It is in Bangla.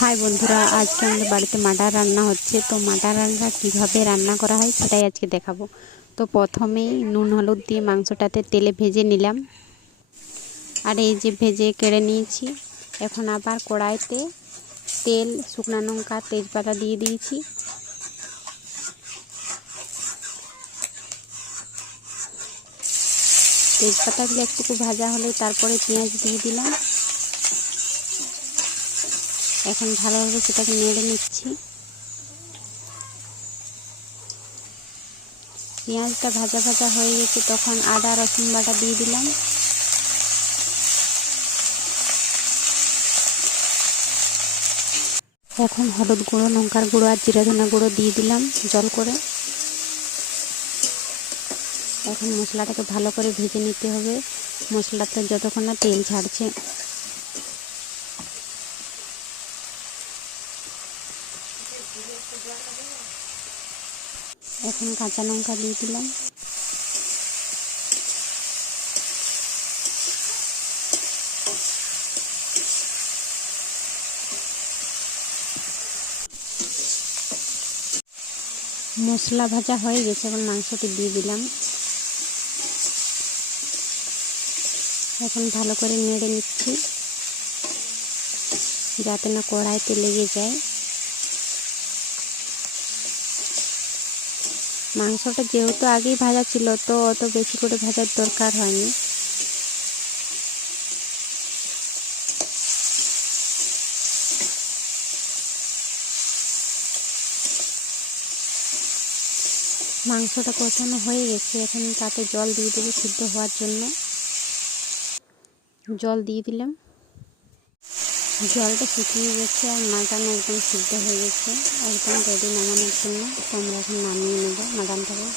হাই বন্ধুরা, আজকে আমাদের বাড়িতে মাটন রান্না হচ্ছে। তো মাটন রান্না কীভাবে রান্না করা হয় সেটাই আজকে দেখাবো। তো প্রথমেই নুন হলুদ দিয়ে মাংসটাতে তেলে ভেজে নিলাম, আর এই যে ভেজে কেড়ে নিয়েছি। এখন আবার কড়াইতে তেল, শুকনো লঙ্কা, তেজপাতা দিয়ে দিয়েছি। তেজপাতাগুলো একটু ভাজা হলে তারপরে পেঁয়াজ দিয়ে দিলাম। এখন ভালোভাবে সেটাকে নেড়ে নিচ্ছি। পেঁয়াজটা ভাজা ভাজা হয়ে গেছে, তখন আদা রসুন বাটা দিয়ে দিলাম। এখন হলুদ গুঁড়ো, লঙ্কার গুঁড়ো আর জিরা ধনে গুঁড়ো দিয়ে দিলাম জল করে। এখন মশলাটাকে ভালো করে ভেজে নিতে হবে, মশলাতে যতক্ষণ না তেল ছাড়ছে। এখন কাঁচা লঙ্কা দিয়ে দিলাম। মশলা ভাজা হয়ে গেছে, এখন মাংসটি দিয়ে দিলাম। এখন ভালো করে নেড়ে নিচ্ছি যাতে না কড়াইতে লেগে যায়। মাংসটা যেহেতু আগেই ভাজা ছিল, তো অত বেশি করে ভাজার দরকার হয়নি। মাংসটা কষানো হয়ে গেছে, এখন তাতে জল দিয়ে দেবো সিদ্ধ হওয়ার জন্য। জল দিয়ে দিলাম। জলটা শুকিয়ে গেছে আর মাটন একদম সিদ্ধ হয়ে গেছে, একদম রেডি নামানোর জন্য। তো আমরা এখন নামিয়ে নেব মাটনটাকে।